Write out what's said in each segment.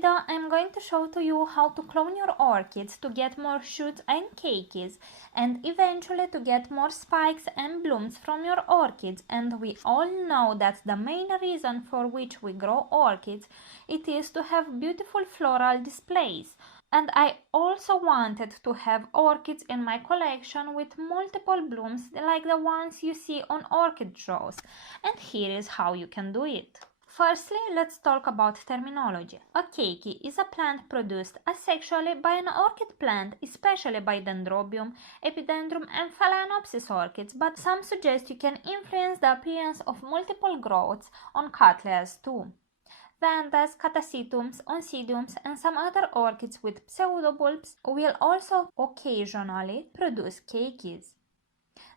video I'm going to show to you how to clone your orchids to get more shoots and keikis and eventually to get more spikes and blooms from your orchids. And we all know that the main reason for which we grow orchids it is to have beautiful floral displays. And I also wanted to have orchids in my collection with multiple blooms like the ones you see on orchid shows. And here is how you can do it. Firstly, let's talk about terminology. A keiki is a plant produced asexually by an orchid plant, especially by dendrobium, epidendrum and Phalaenopsis orchids, but some suggest you can influence the appearance of multiple growths on cattleyas too. Vandas, catasetums, oncidiums and some other orchids with pseudobulbs will also occasionally produce keikis.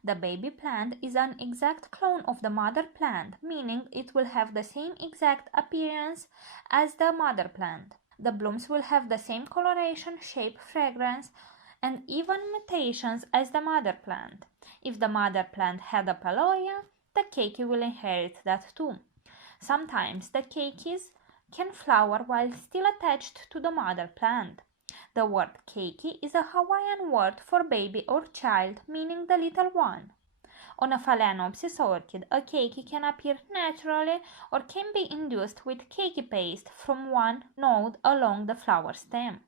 The baby plant is an exact clone of the mother plant, meaning it will have the same exact appearance as the mother plant. The blooms will have the same coloration, shape, fragrance, and even mutations as the mother plant. If the mother plant had a paloria, the keiki will inherit that too. Sometimes the keikis can flower while still attached to the mother plant. The word keiki is a Hawaiian word for baby or child, meaning the little one. On a Phalaenopsis orchid, a keiki can appear naturally or can be induced with keiki paste from one node along the flower stem.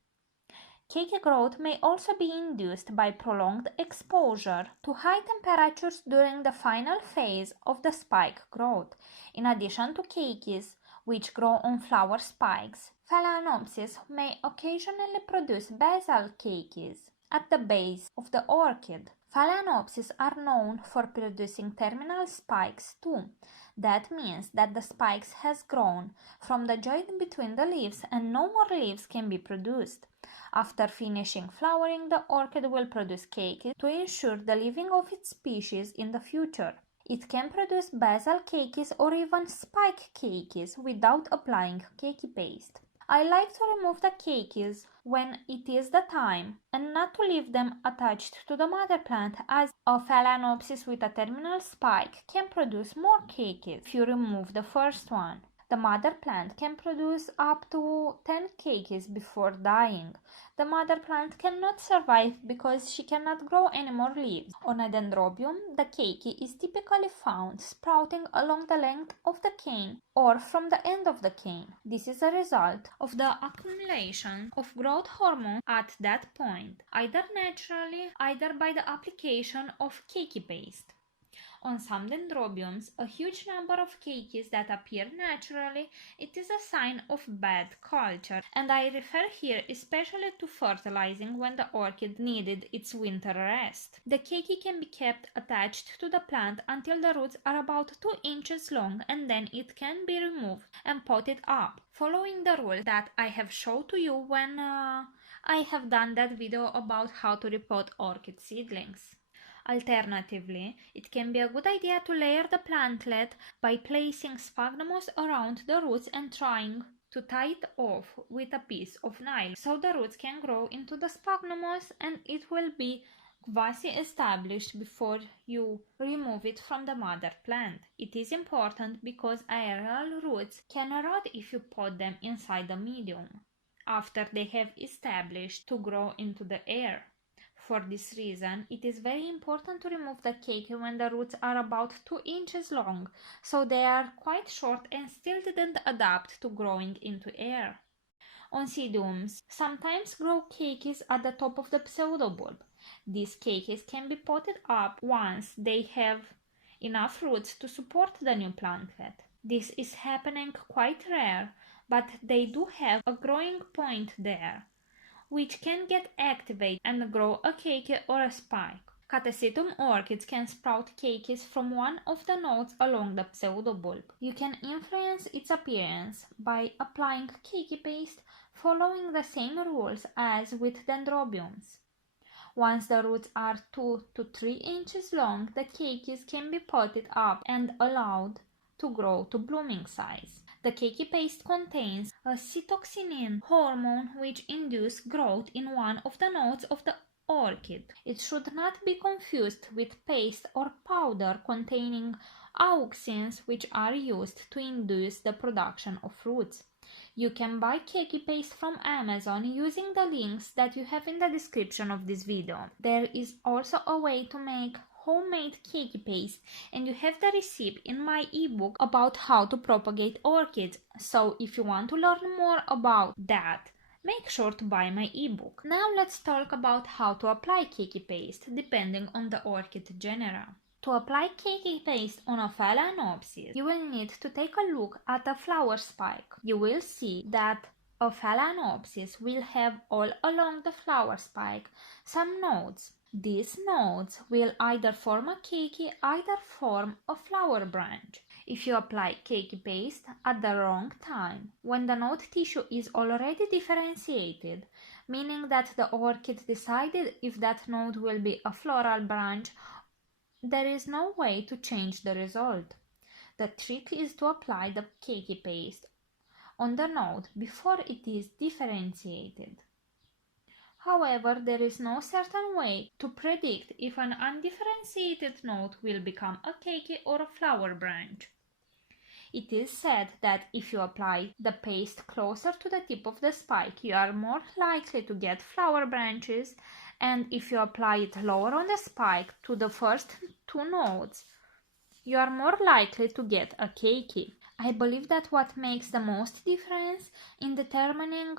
Keiki growth may also be induced by prolonged exposure to high temperatures during the final phase of the spike growth. In addition to keikis, which grow on flower spikes, Phalaenopsis may occasionally produce basal keikis at the base of the orchid. Phalaenopsis are known for producing terminal spikes too. That means that the spikes has grown from the joint between the leaves and no more leaves can be produced. After finishing flowering, the orchid will produce keiki to ensure the living of its species in the future. It can produce basal keikis or even spike keikis without applying keiki paste. I like to remove the keikis when it is the time and not to leave them attached to the mother plant, as a Phalaenopsis with a terminal spike can produce more keikis if you remove the first one. The mother plant can produce up to 10 keikis before dying. The mother plant cannot survive because she cannot grow any more leaves. On a dendrobium, the keiki is typically found sprouting along the length of the cane or from the end of the cane. This is a result of the accumulation of growth hormone at that point, either naturally, either by the application of keiki paste. On some dendrobiums, a huge number of keikis that appear naturally, it is a sign of bad culture, and I refer here especially to fertilizing when the orchid needed its winter rest. The keiki can be kept attached to the plant until the roots are about 2 inches long, and then it can be removed and potted up, following the rule that I have shown to you when I have done that video about how to repot orchid seedlings. Alternatively, it can be a good idea to layer the plantlet by placing sphagnum around the roots and trying to tie it off with a piece of nylon so the roots can grow into the sphagnum and it will be quasi-established before you remove it from the mother plant. It is important because aerial roots can rot if you pot them inside the medium after they have established to grow into the air. For this reason, it is very important to remove the keiki when the roots are about 2 inches long, so they are quite short and still didn't adapt to growing into air. Oncidiums sometimes grow keikis at the top of the pseudobulb. These keikis can be potted up once they have enough roots to support the new plantlet. This is happening quite rare, but they do have a growing point there, which can get activated and grow a keiki or a spike. Catasetum orchids can sprout keikis from one of the nodes along the pseudobulb. You can influence its appearance by applying keiki paste following the same rules as with dendrobiums. Once the roots are 2 to 3 inches long, the keikis can be potted up and allowed to grow to blooming size. The keiki paste contains a cytoxinin hormone which induces growth in one of the nodes of the orchid. It should not be confused with paste or powder containing auxins which are used to induce the production of roots. You can buy keiki paste from Amazon using the links that you have in the description of this video. There is also a way to make homemade keiki paste, and you have the recipe in my ebook about how to propagate orchids. So if you want to learn more about that, make sure to buy my ebook. Now let's talk about how to apply keiki paste depending on the orchid genera. To apply keiki paste on a Phalaenopsis, you will need to take a look at a flower spike. You will see that a Phalaenopsis will have all along the flower spike some nodes. These nodes will either form a keiki, either form a flower branch. If you apply keiki paste at the wrong time, when the node tissue is already differentiated, meaning that the orchid decided if that node will be a floral branch, there is no way to change the result. The trick is to apply the keiki paste on the node before it is differentiated. However, there is no certain way to predict if an undifferentiated node will become a keiki or a flower branch. It is said that if you apply the paste closer to the tip of the spike, you are more likely to get flower branches, and if you apply it lower on the spike to the first two nodes, you are more likely to get a keiki. I believe that what makes the most difference in determining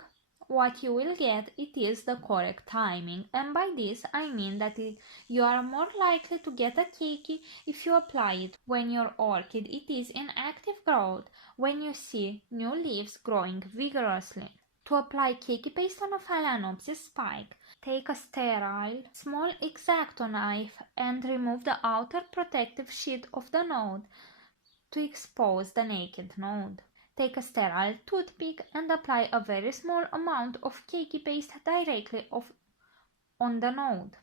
what you will get, it is the correct timing, and by this I mean that you are more likely to get a keiki if you apply it when your orchid is in active growth, when you see new leaves growing vigorously. To apply keiki paste on a Phalaenopsis spike, take a sterile, small X-Acto knife and remove the outer protective sheet of the node to expose the naked node. Take a sterile toothpick and apply a very small amount of keiki paste directly on the node.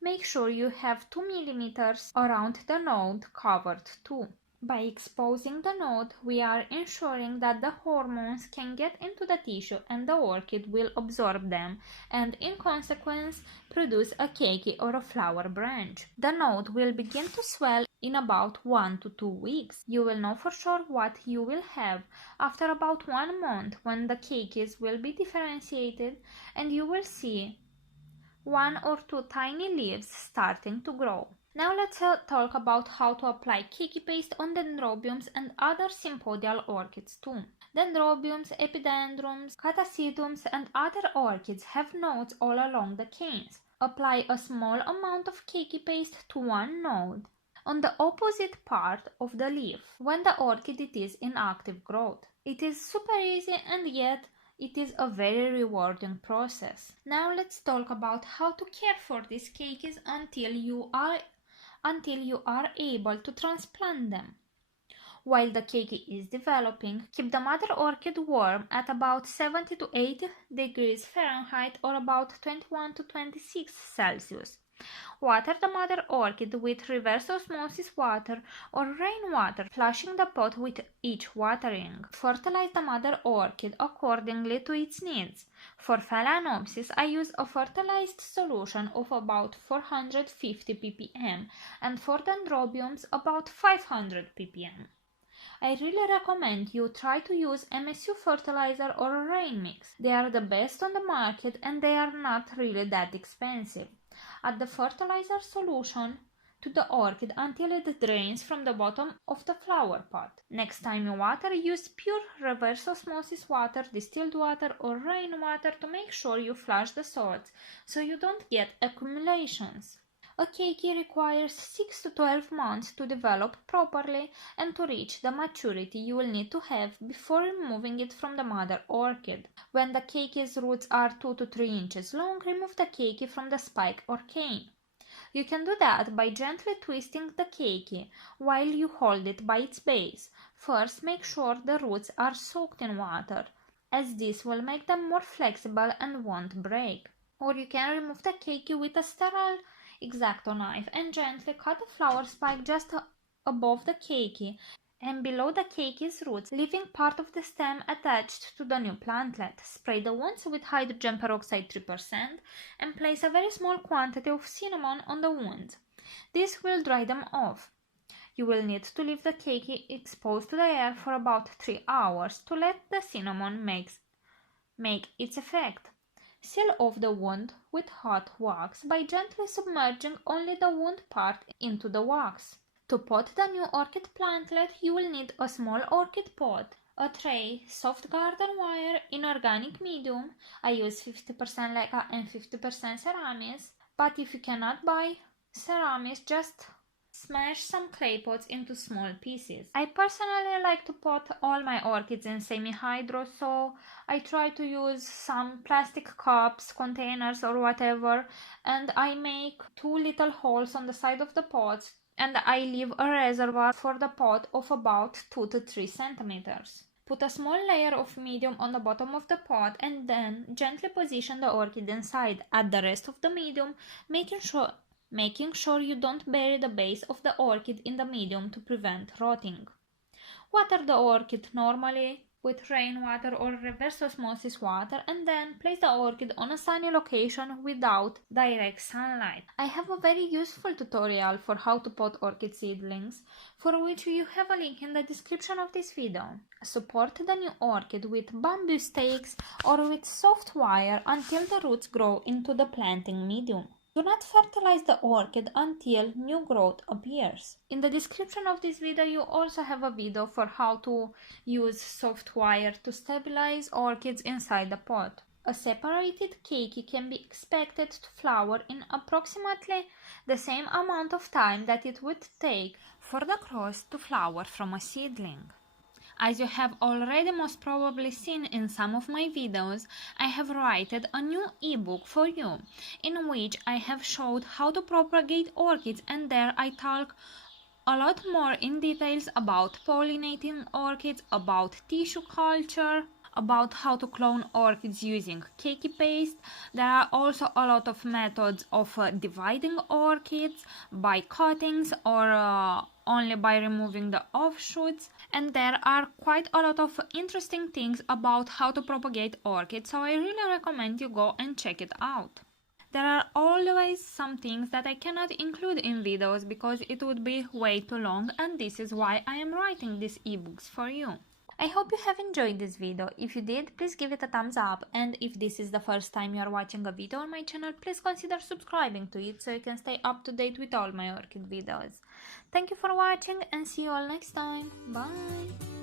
Make sure you have 2 mm around the node covered too. By exposing the node, we are ensuring that the hormones can get into the tissue and the orchid will absorb them and in consequence produce a keiki or a flower branch. The node will begin to swell in about 1 to 2 weeks. You will know for sure what you will have after about 1 month when the keikis will be differentiated and you will see 1 or 2 tiny leaves starting to grow. Now let's talk about how to apply keiki paste on dendrobiums and other sympodial orchids too. Dendrobiums, epidendrums, catasetums and other orchids have nodes all along the canes. Apply a small amount of keiki paste to one node on the opposite part of the leaf when the orchid is in active growth. It is super easy and yet it is a very rewarding process. Now let's talk about how to care for these keikis until you are able to transplant them. While the keiki is developing, keep the mother orchid warm at about 70 to 80 degrees Fahrenheit or about 21 to 26 Celsius. Water the mother orchid with reverse osmosis water or rainwater, flushing the pot with each watering. Fertilize the mother orchid accordingly to its needs. For Phalaenopsis, I use a fertilized solution of about 450 ppm and for dendrobiums about 500 ppm. I really recommend you try to use MSU fertilizer or a rain mix. They are the best on the market and they are not really that expensive. Add the fertilizer solution to the orchid until it drains from the bottom of the flower pot. Next time you water, use pure reverse osmosis water, distilled water or rainwater to make sure you flush the salts so you don't get accumulations. A keiki requires 6 to 12 months to develop properly and to reach the maturity you will need to have before removing it from the mother orchid. When the keiki's roots are 2 to 3 inches long, remove the keiki from the spike or cane. You can do that by gently twisting the keiki while you hold it by its base. First, make sure the roots are soaked in water, as this will make them more flexible and won't break. Or you can remove the keiki with a sterile X-Acto knife and gently cut the flower spike just above the keiki and below the keiki's roots, leaving part of the stem attached to the new plantlet. Spray the wounds with hydrogen peroxide 3% and place a very small quantity of cinnamon on the wounds. This will dry them off. You will need to leave the Keiki exposed to the air for about 3 hours to let the cinnamon make its effect. Seal off the wound with hot wax by gently submerging only the wound part into the wax. To pot the new orchid plantlet, you will need a small orchid pot, a tray, soft garden wire in organic medium. I use 50% Leca and 50% Seramis, but if you cannot buy Seramis, just smash some clay pots into small pieces. I personally like to pot all my orchids in semi-hydro, so I try to use some plastic cups, containers or whatever, and I make 2 little holes on the side of the pots, and I leave a reservoir for the pot of about 2 to 3 centimeters. Put a small layer of medium on the bottom of the pot and then gently position the orchid inside. Add the rest of the medium, making sure you don't bury the base of the orchid in the medium to prevent rotting. Water the orchid normally with rainwater or reverse osmosis water and then place the orchid on a sunny location without direct sunlight. I have a very useful tutorial for how to pot orchid seedlings, for which you have a link in the description of this video. Support the new orchid with bamboo stakes or with soft wire until the roots grow into the planting medium. Do not fertilize the orchid until new growth appears. In the description of this video you also have a video for how to use soft wire to stabilize orchids inside the pot. A separated Keiki can be expected to flower in approximately the same amount of time that it would take for the cross to flower from a seedling. As you have already most probably seen in some of my videos, I have written a new ebook for you, in which I have showed how to propagate orchids, and there I talk a lot more in details about pollinating orchids, about tissue culture, about how to clone orchids using Keiki paste. There are also a lot of methods of dividing orchids by cuttings or only by removing the offshoots, and there are quite a lot of interesting things about how to propagate orchids, so I really recommend you go and check it out. There are always some things that I cannot include in videos because it would be way too long, and this is why I am writing these ebooks for you. I hope you have enjoyed this video. If you did, please give it a thumbs up, and if this is the first time you are watching a video on my channel, please consider subscribing to it so you can stay up to date with all my orchid videos. Thank you for watching and see you all next time. Bye!